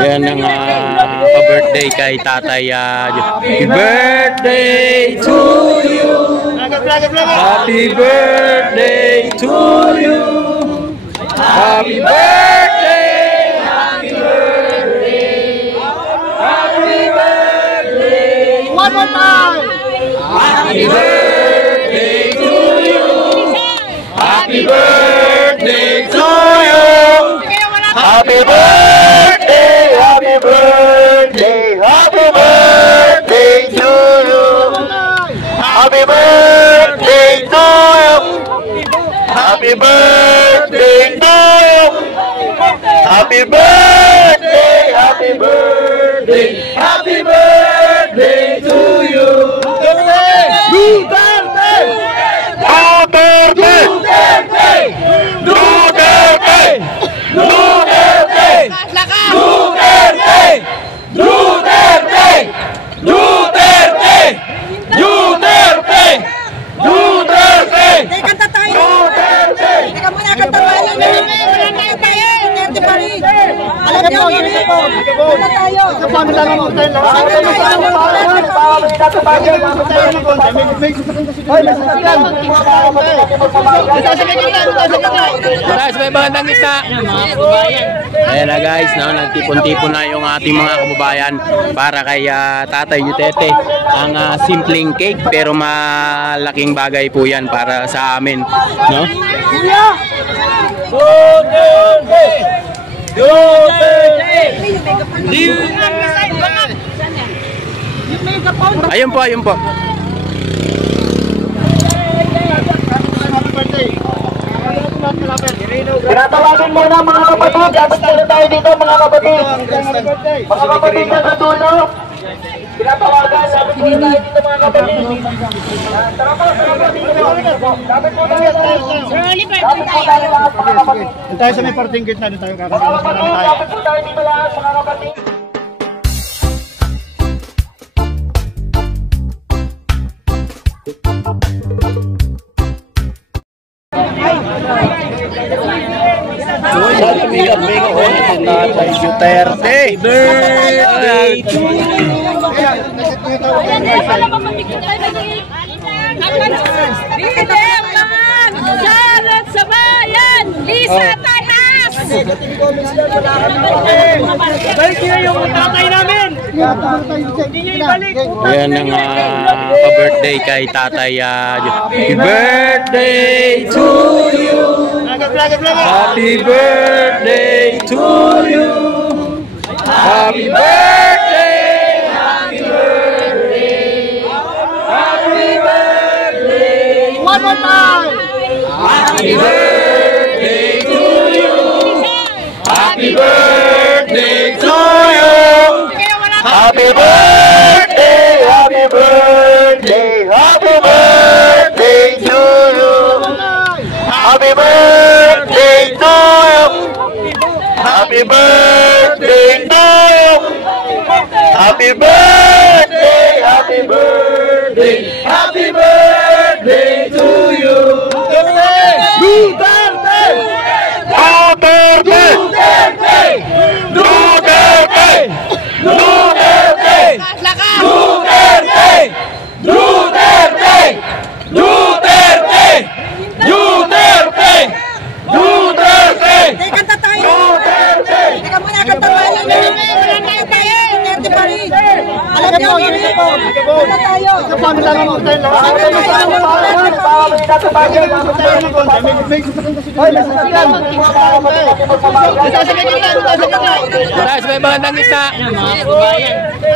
Ayan ang pa-birthday kay Tatay. Happy birthday to you. Happy birthday to you. Happy birthday. Happy birthday. Happy birthday. One more time. Happy birthday to you. Happy birthday to you. Happy birthday, happy birthday, happy birthday to you. Happy birthday to you. Happy birthday to you. Happy birthday, happy birthday, happy birthday to you. Duterte! Duterte! Duterte! Duterte! Duterte! Duterte! Duterte! Duterte! Duterte! Duterte! Kanta tayo. Duterte! Teka muna, kanta tayo. Wala tayo tayo. Duterte pa rin. Alam niyo, kanta tayo. Guys, may bandang isa. Ayan na guys, no, nagtipon-tipon na yung ating mga kababayan para kay Tatay Duterte. Ang simpleng cake pero malaking bagay po yan para sa amin, no? Duterte! Duterte! Ayun po, ayun po. Tinatawagan muna mga kapatid. Dapat na tayo dito mga kapatid. Mga kapatid na sa dulo. Tinatawagan. Dapat muna tayo dito mga kapatid. Tara po, tara po dito. Dapat muna tayo. Dapat po tayo lahat mga kapatid. Doon tayo sa may parting gate na. Doon tayo Mga kapatid, dapat po tayo dito lahat mga kapatid. Tatay Duterte. Birthday to Charot sa bayan! Lisa Tanas! balik niyo yung tatay namin. Hindi niyo ibalik. Ayan ang pa-birthday kay Tatay. Happy birthday to you. Happy birthday to you. Happy birthday. Happy birthday. Happy birthday. One more time. Happy birthday to you. Happy birthday to you. Happy birthday. Happy birthday. Happy birthday to you. Happy birthday to you. Happy birthday to you. Happy birthday. Happy birthday. Happy birthday to you. Duterte! Duterte! Duterte! Duterte! Duterte! Duterte! Duterte! Duterte! Duterte! Duterte! Kanta tayo. Duterte! Teka muna, kanta tayo. Wala tayo tayo. Duterte pa rin. Alam niyo, kanta tayo. Guys, may bandang isa.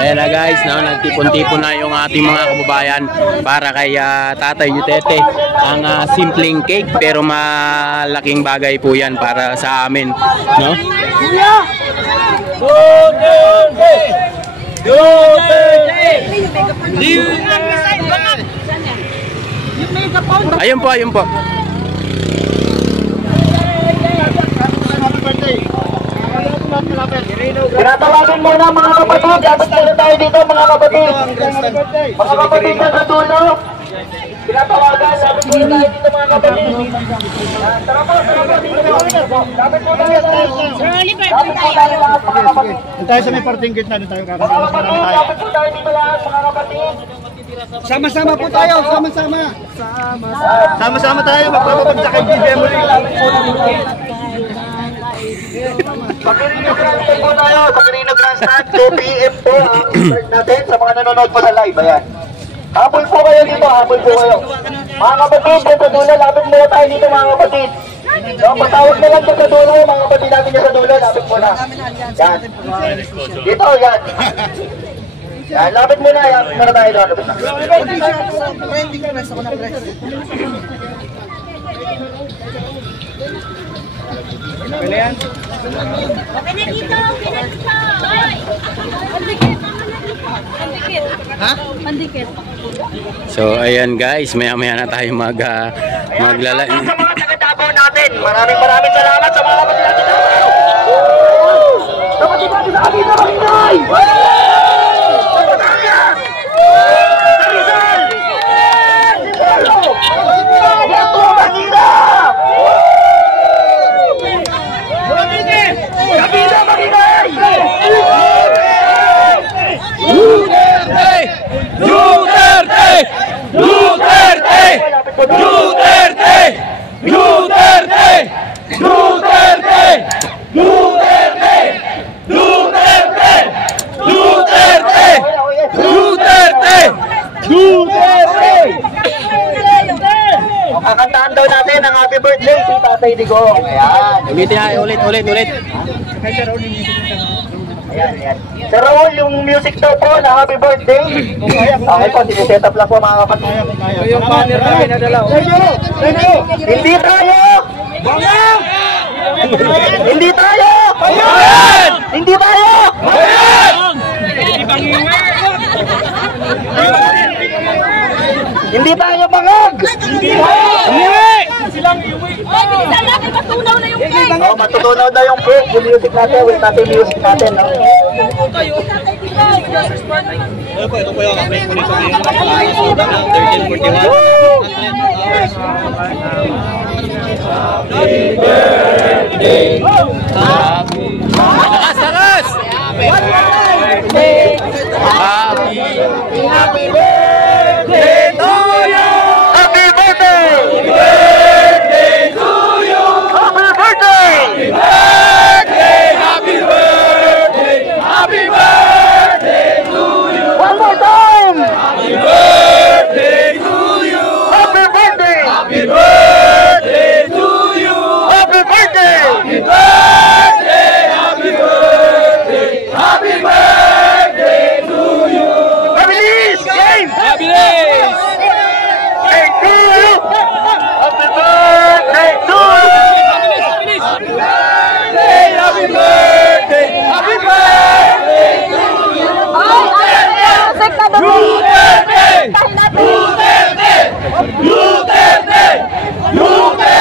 Ayan na guys, no, nagtipon-tipon na yung ating mga kababayan para kay Tatay Duterte. Ang simpleng cake pero malaking bagay po yan para sa amin, no? Duterte! Duterte! Ayun po, ayun po. Tinatawagan muna mga kapatid. Dapat na tayo dito mga kapatid. Mga kapatid na sa dulo. Pinatawagan, lapit po tayo dito mga kapatid. Tara po dito po. Lapit po tayo. Lapit po tayo lahat mga kapatid. Doon tayo sa may parting gitna, doon tayo Mga kakasama kapatid, tayo. lapit po tayo dito lahat mga kapatid. Sama-sama po tayo, sama-sama. Sama-sama tayo, magpapabagsa kay BBM ulit. Pag-Quirino Grandstand po tayo, sa Quirino Grandstand, 2 PM po ang start natin sa mga nanonood po sa live. Ayan. Habol po kayo dito, habol po kayo. Mga kapatid, dyan sa dulo, lapit muna tayo dito mga kapatid. So, patawag na lang dyan sa dulo, mga kapatid natin dyan sa dulo, lapit muna. Yan. Dito, yan. Yan, lapit muna, yan. Muna tayo doon, lapit na. Okay na dito, okay na dito. Ay! Pandikit. Pandikit. Ha? Pandikit. So ayan guys, maya-maya na tayo maglala. Sa mga taga-Davao natin, maraming salamat sa mga kapatid natin. Kapatid natin sa amin na Makinay! Kakantaan daw natin ang happy birthday si Tatay Digong. Ayan. Ulit. Ayan. Sir Raul, yung music daw po na happy birthday. Okay po, siniset up lang po mga kapatid. Yung banner namin nadala. Hindi tayo! Hindi tayo! Hindi tayo! Hindi tayo bangag! Bilisan natin, matunaw na yung cake. Oh, matutunaw na yung cake, yung music natin, wait natin yung music natin. No? Lakas! Happy birthday to you! Happy birthday! to you! Happy birthday! Happy birthday to you! One more time! Happy birthday to you! Happy birthday! Happy birthday to you! Happy birthday! Happy birthday! Happy birthday! Happy birthday to you! Mabilis! Game! Happy days! Hey, to you! Happy birthday to you! Happy birthday! Happy birthday! Happy birthday to you! Duterte! Duterte! Duterte! Duterte!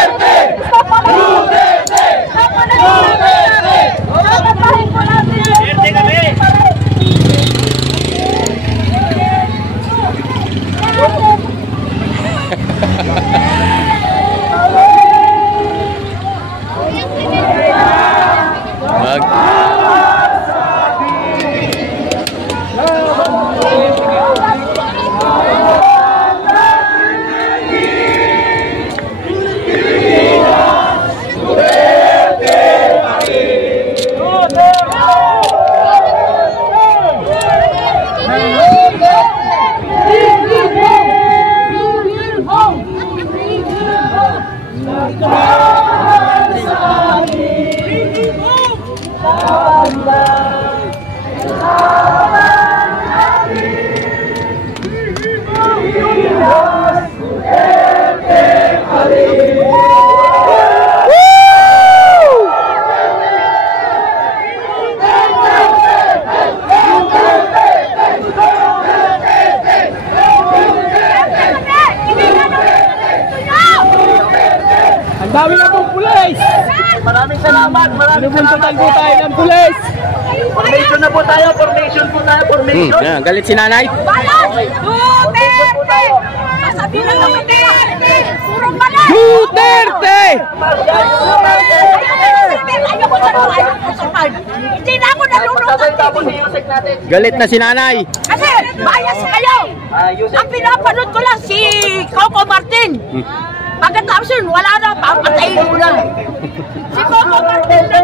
Ang dami na pong pulis! Maraming salamat! Maraming salamat! po tayo ng pulis! Formation na po tayo! Formation po tayo! Formation! Galit si nanay? Duterte! Duterte! Sasabi na naman nila! Puro mali! Duterte! Ayoko sa lupa. Hindi na ako nalulunod sa TV. Galit na si nanay. Kasi bias kayo. Ang pinapanood ko lang si Coco Martin. Pagkatapos yun, wala na, papatayin ko na. Si Coco Martin na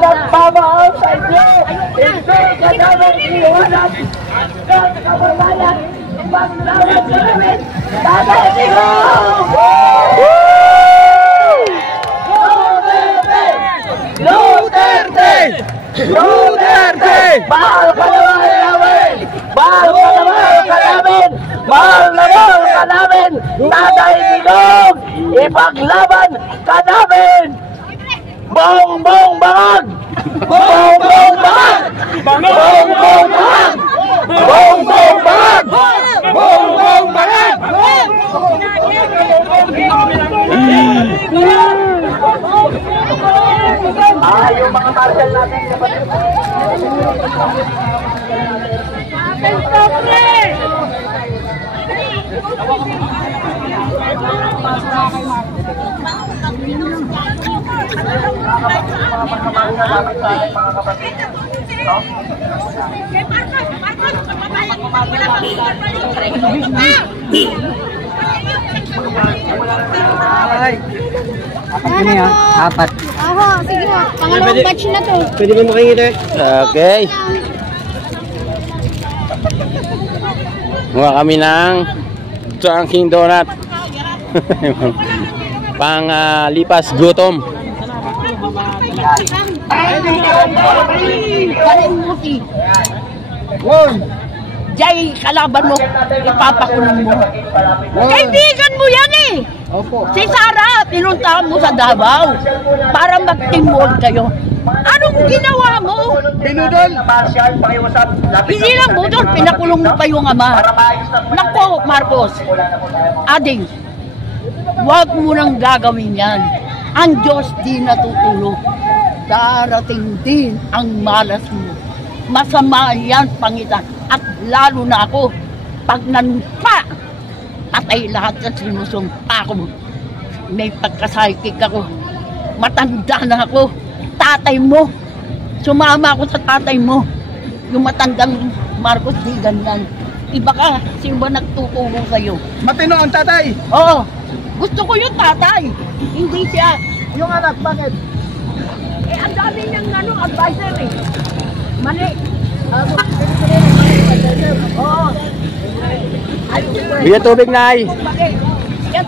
nagmamahal sa inyo. Hindi ka namin iwanag ng kababayan. Ipaglaban ko namin. Tatay Digong! Duterte! Duterte! Mahal ka naman! Mahal ka namin! Mahal ka namin! Tatay Digong! Ipaglaban ka namin! Bongbong Bangag! Bongbong Bangag! Bongbong Bangag! Bongbong Bangag! Bongbong Bangag! Yung mga marshal natin Apat. Aha, sige. Pangalawang batch na to. Pwede ba makingiti? Okay. Muha kami ng Dunkin Donut. Pang lipas gutom. Jay, kalaban mo, ipapakulong mo. Kaibigan mo yan eh! Opo. Si Sara, pinuntahan mo sa Davao para mag-teamwork kayo. Anong ginawa mo? Binudol. Hindi lang budol, pinakulong mo pa yung ama. Nako, Marcos, ading, huwag mo nang gagawin yan. Ang Diyos di natutulog. Darating din ang malas mo. Masama yan, Pangitan. At lalo na ako, pag nanumpa, patay lahat at sinusumpa ko. May pagka-psychic ako. Matanda na ako. Tatay mo. Sumama ako sa tatay mo. Yung matandang Marcos, di ganyan. Iba ka, sino ba nagtutulong sa'yo? Matino ang tatay. Oo, gusto ko yung tatay. Hindi siya. Yung anak, bakit? Eh, ang dami niyang advisor eh. Mali. Oo. Bigyan tubig, Nay. Bakit? Yan.